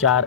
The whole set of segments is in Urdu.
4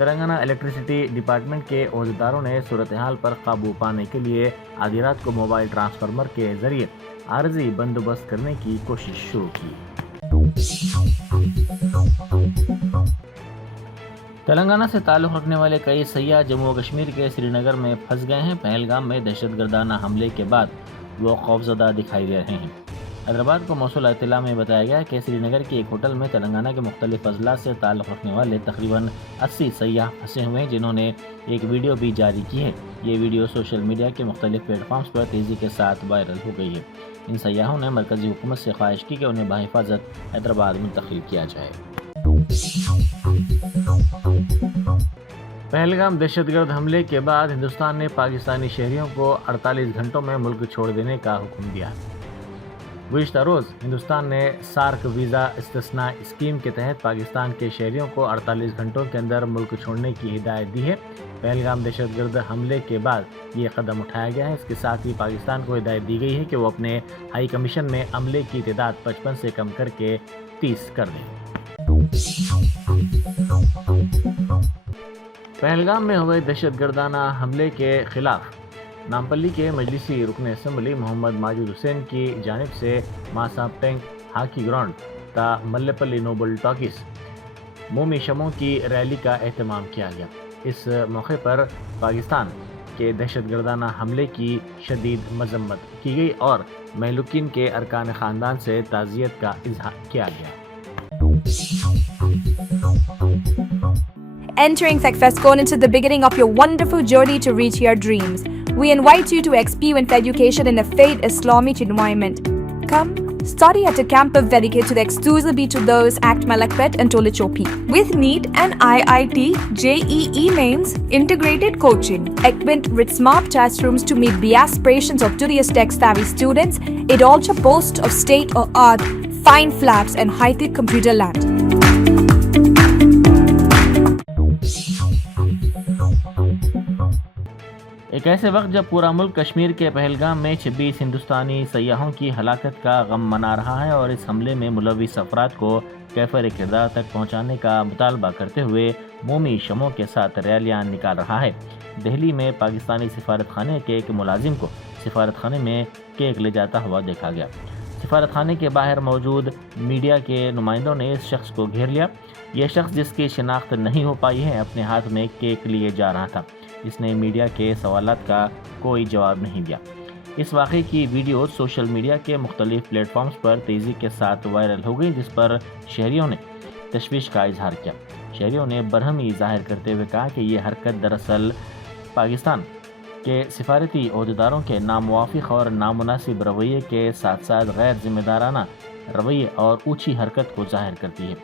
تلنگانہ الیکٹریسٹی ڈپارٹمنٹ کے عہدیداروں نے صورتحال پر قابو پانے کے لیے آدھی رات کو موبائل ٹرانسفارمر کے ذریعے عارضی بندوبست کرنے کی کوشش شروع کی۔ تلنگانہ سے تعلق رکھنے والے کئی سیاح جموں و کشمیر کے سری نگر میں پھنس گئے ہیں۔ پہلگام میں دہشت گردانہ حملے کے بعد وہ خوفزدہ دکھائی دے رہے ہیں۔ حیدرآباد کو موصول اطلاع میں بتایا گیا کہ سری نگر کے ایک ہوٹل میں تلنگانہ کے مختلف اضلاع سے تعلق رکھنے والے تقریباً 80 سیاح پھنسے ہوئے ہیں، جنہوں نے ایک ویڈیو بھی جاری کی ہے۔ یہ ویڈیو سوشل میڈیا کے مختلف پلیٹ فارمز پر تیزی کے ساتھ وائرل ہو گئی ہے۔ ان سیاحوں نے مرکزی حکومت سے خواہش کی کہ انہیں بحفاظت حیدرآباد منتقل کیا جائے۔ پہلگام دہشت گرد حملے کے بعد ہندوستان نے پاکستانی شہریوں کو 48 گھنٹوں میں ملک چھوڑ دینے کا حکم دیا۔ گزشتہ روز ہندوستان نے سارک ویزا استثناء اسکیم کے تحت پاکستان کے شہریوں کو 48 گھنٹوں کے اندر ملک چھوڑنے کی ہدایت دی ہے۔ پہلگام دہشت گرد حملے کے بعد یہ قدم اٹھایا گیا ہے۔ اس کے ساتھ ہی پاکستان کو ہدایت دی گئی ہے کہ وہ اپنے ہائی کمیشن میں عملے کی تعداد 55 سے کم کر کے 30 کر دیں۔ پہلگام میں ہوئے دہشت گردانہ حملے کے خلاف نامپلی کے مجلسی رکن اسمبلی محمد ماجد حسین کی جانب سے ماسا پینک ہاکی گراؤنڈ تا ملے نوبل ٹاکیز مومی شموں کی ریلی کا اہتمام کیا گیا۔ اس موقع پر پاکستان کے دہشت گردانہ حملے کی شدید مذمت کی گئی اور مہلوکین کے ارکان خاندان سے تعزیت کا اظہار کیا گیا۔ Entering Secfescon into the beginning of your wonderful journey to reach your dreams. We invite you to experience education in a faith Islamic environment. Come, study at a campus dedicated to the exclusively to those at Malakpet and Tolichopi. With NEET and IIT, JEE mains, integrated coaching, equipped with smart classrooms to meet the aspirations of today's tech-savvy students, it also boasts of state-of-art fine flats and high-tech computer labs. ایک ایسے وقت جب پورا ملک کشمیر کے پہلگام میں 26 ہندوستانی سیاحوں کی ہلاکت کا غم منا رہا ہے اور اس حملے میں ملوث افراد کو کیفر کردار تک پہنچانے کا مطالبہ کرتے ہوئے مومی شموں کے ساتھ ریلیاں نکال رہا ہے، دہلی میں پاکستانی سفارت خانے کے ایک ملازم کو سفارت خانے میں کیک لے جاتا ہوا دیکھا گیا۔ سفارت خانے کے باہر موجود میڈیا کے نمائندوں نے اس شخص کو گھیر لیا۔ یہ شخص، جس کی شناخت نہیں ہو پائی ہے، اپنے ہاتھ میں کیک لیے جا رہا تھا۔ اس نے میڈیا کے سوالات کا کوئی جواب نہیں دیا۔ اس واقعے کی ویڈیو سوشل میڈیا کے مختلف پلیٹ فارمز پر تیزی کے ساتھ وائرل ہو گئی، جس پر شہریوں نے تشویش کا اظہار کیا۔ شہریوں نے برہمی ظاہر کرتے ہوئے کہا کہ یہ حرکت دراصل پاکستان کے سفارتی عہدیداروں کے ناموافق اور نامناسب رویے کے ساتھ ساتھ غیر ذمہ دارانہ رویے اور اونچی حرکت کو ظاہر کرتی ہے۔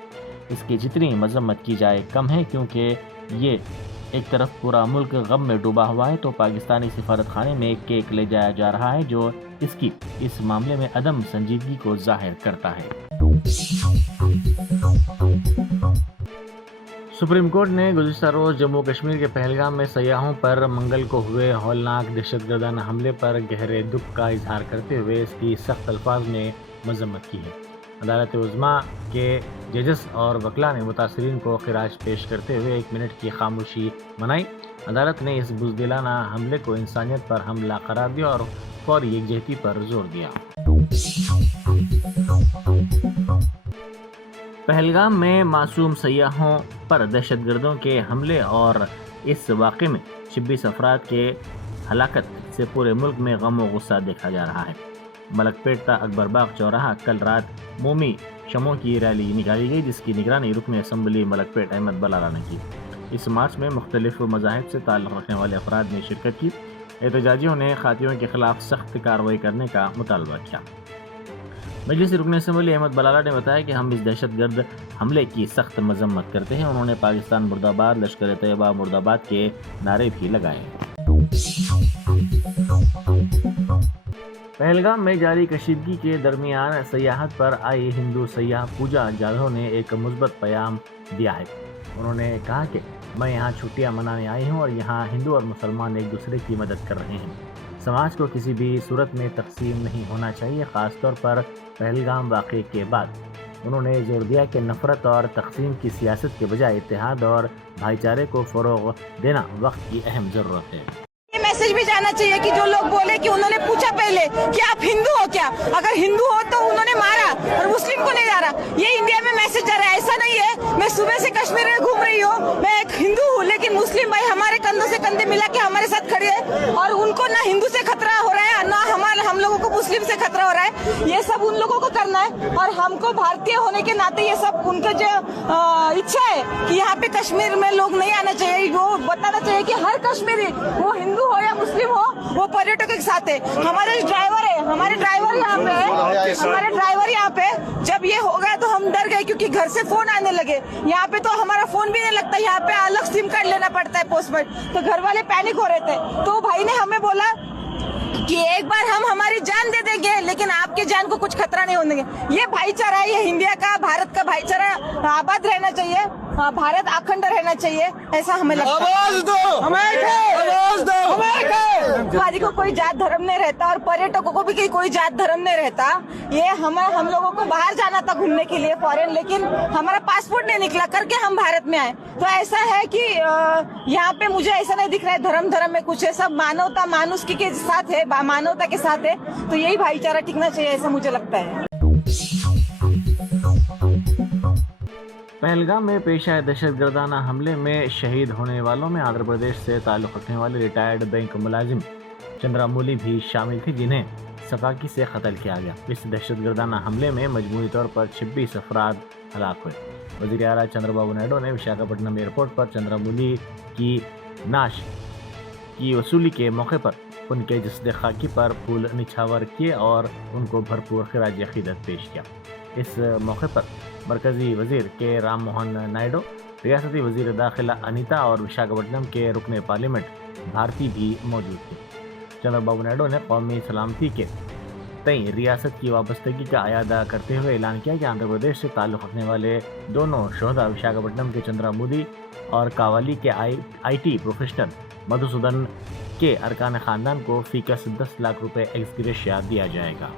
اس کی جتنی مذمت کی جائے کم ہے، کیونکہ یہ ایک طرف پورا ملک غم میں ڈوبا ہوا ہے تو پاکستانی سفارت خانے میں کیک لے جایا جا رہا ہے، جو اس کی اس معاملے میں عدم سنجیدگی کو ظاہر کرتا ہے۔ سپریم کورٹ نے گزشتہ روز جموں کشمیر کے پہلگام میں سیاحوں پر منگل کو ہوئے ہولناک دہشت گردانہ حملے پر گہرے دکھ کا اظہار کرتے ہوئے اس کی سخت الفاظ میں مذمت کی ہے۔ عدالت عظمیٰ کے ججز اور وکلاء نے متاثرین کو خراج پیش کرتے ہوئے 1 منٹ کی خاموشی منائی۔ عدالت نے اس بزدلانہ حملے کو انسانیت پر حملہ قرار دیا اور فوری یکجہتی پر زور دیا۔ پہلگام میں معصوم سیاحوں پر دہشت گردوں کے حملے اور اس واقعے میں 26 افراد کے ہلاکت سے پورے ملک میں غم و غصہ دیکھا جا رہا ہے۔ ملک پیٹ تا اکبر باغ چوراہا کل رات مومی شموں کی ریلی نکالی گئی، جس کی نگرانی رکن اسمبلی ملک پیٹ احمد بلالہ نے کی۔ اس مارچ میں مختلف مذاہب سے تعلق رکھنے والے افراد نے شرکت کی۔ احتجاجیوں نے خاطیوں کے خلاف سخت کارروائی کرنے کا مطالبہ کیا۔ مجلسی رکن اسمبلی احمد بلالہ نے بتایا کہ ہم اس دہشت گرد حملے کی سخت مذمت کرتے ہیں۔ انہوں نے پاکستان مرد آباد، لشکر طیبہ مرد آباد کے نعرے بھی لگائے۔ پہلگام میں جاری کشیدگی کے درمیان سیاحت پر آئی ہندو سیاح پوجا جادھو نے ایک مثبت پیام دیا ہے۔ انہوں نے کہا کہ میں یہاں چھٹیاں منانے آئی ہوں اور یہاں ہندو اور مسلمان ایک دوسرے کی مدد کر رہے ہیں۔ سماج کو کسی بھی صورت میں تقسیم نہیں ہونا چاہیے، خاص طور پر پہلگام واقعے کے بعد۔ انہوں نے زور دیا کہ نفرت اور تقسیم کی سیاست کے بجائے اتحاد اور بھائی چارے کو فروغ دینا وقت کی اہم ضرورت ہے۔ یہ میسج بھی جانا چاہیے کہ جو لوگ بولے کہ انہوں نے پوچھا پہلے کہ آپ ہندو ہو کیا، اگر ہندو ہو تو انہوں نے مارا اور مسلم کو نہیں مارا، یہ انڈیا میں میسج جا رہا ہے۔ ایسا نہیں ہے، میں صبح سے کشمیر میں گھوم رہی ہوں، میں ایک ہندو ہوں لیکن مسلم بھائی ہمارے کندھوں سے کندھے ملا کے ہمارے ساتھ کھڑے ہیں اور ان کو نہ ہندو سے خطرہ ہو رہا ہے نہ ہم لوگوں کو مسلم سے خطرہ ہو رہا ہے۔ یہ سب ان لوگوں کو کرنا ہے اور ہم کو بھارتیہ ہونے کے ناطے یہ سب ان کا جو اچھا ہے کہ یہاں پہ کشمیر میں لوگ نہیں آنا چاہیے، وہ بتانا چاہیے کہ ہر کشمیری وہ ہندو ہو یا مسلم ہو وہ پریٹکوں کے ساتھ ہے۔ ہمارے ڈرائیور یہاں پہ جب یہ ہو گیا تو ہم ڈر گئے کیونکہ گھر سے فون آنے لگے، یہاں پہ تو ہمارا فون بھی نہیں لگتا، یہاں پہ الگ سم کارڈ لینا پڑتا ہے پوسٹ پیڈ، تو گھر والے پینک ہو رہے تھے۔ تو بھائی نے ہمیں بولا کہ ایک بار ہم ہماری جان دے دیں گے لیکن آپ کے جان کو کچھ خطرہ نہیں ہونے گے۔ یہ بھائی چارہ ہے، یہ انڈیا کا بھارت کا بھائی چارہ آباد رہنا چاہیے، بھارت اکھنڈ رہنا چاہیے، ایسا ہمیں لگتا ہے۔ کو کوئی جات دھرم نہیں رہتا اور پریٹکوں کو بھی کوئی جات دھرم نہیں رہتا۔ یہ ہم لوگوں کو باہر جانا تھا گھومنے کے لیے فورن، لیکن ہمارا پاسپورٹ نہیں نکلا کر کے ہم بھارت میں آئے۔ تو ایسا ہے کہ یہاں پہ مجھے ایسا نہیں دکھ رہا ہے دھرم میں کچھ ہے، سب مانوتا مانوس کے ساتھ ہے، مانوتا کے ساتھ ہے، تو یہی بھائی چارہ ٹکنا چاہیے، ایسا مجھے لگتا ہے۔ پہلگام میں پیش آئے دہشت گردانہ حملے میں شہید ہونے والوں میں آندھرا پردیش سے تعلق رکھنے والے ریٹائرڈ بینک ملازم چندرا مولی بھی شامل تھی، جنہیں سفاکی سے قتل کیا گیا۔ اس دہشت گردانہ حملے میں مجموعی طور پر 26 افراد ہلاک ہوئے۔ وزیر اعلیٰ چندرا بابو نائیڈو نے وشاکھاپٹنم ایئرپورٹ پر چندرا مولی کی نعش کی وصولی کے موقع پر ان کے جسد خاکی پر پھول نچھاور کیے اور ان کو بھرپور خراج عقیدت پیش کیا۔ اس موقع پر مرکزی وزیر کے رام موہن نائیڈو، ریاستی وزیر داخلہ انیتا اور وشاکھاپٹنم کے رکن پارلیمنٹ بھارتی بھی موجود تھے۔ چندرا بابو نائیڈو نے قومی سلامتی کے تئیں ریاست کی وابستگی کا اعادہ کرتے ہوئے اعلان کیا کہ آندھرا پردیش سے تعلق رکھنے والے دونوں شہداء وشاکھاپٹنم کے چندرا مولی اور کاوالی کے آئی ٹی پروفیشنل مدھوسودن کے ارکان خاندان کو فی کس 10 لاکھ روپے ایکس گریشیا دیا جائے گا۔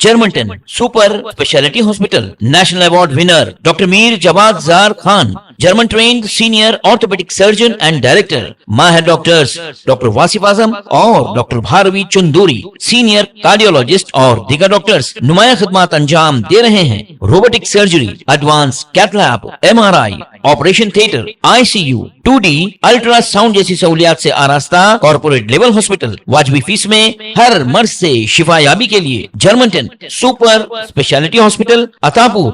جرمنٹن super speciality hospital national award winner doctor Mir Jawad Zar Khan, German trained senior orthopaedic surgeon and director, ماہر ڈاکٹرز ڈاکٹر واصف اعظم اور doctor Bharavi Chanduri, senior cardiologist اور دیگر ڈاکٹرز نمایاں خدمات انجام دے رہے ہیں۔ Robotic surgery, advance cath lab, MRI، operation theatre, ICU، 2D ultra sound جیسی سہولیات سے آراستہ کارپوریٹ لیول ہاسپٹل، واجبی فیس میں ہر مرض سے شفا یابی کے لیے جرمنٹن سپر اسپیشلٹی ہاسپٹل، عطاپور۔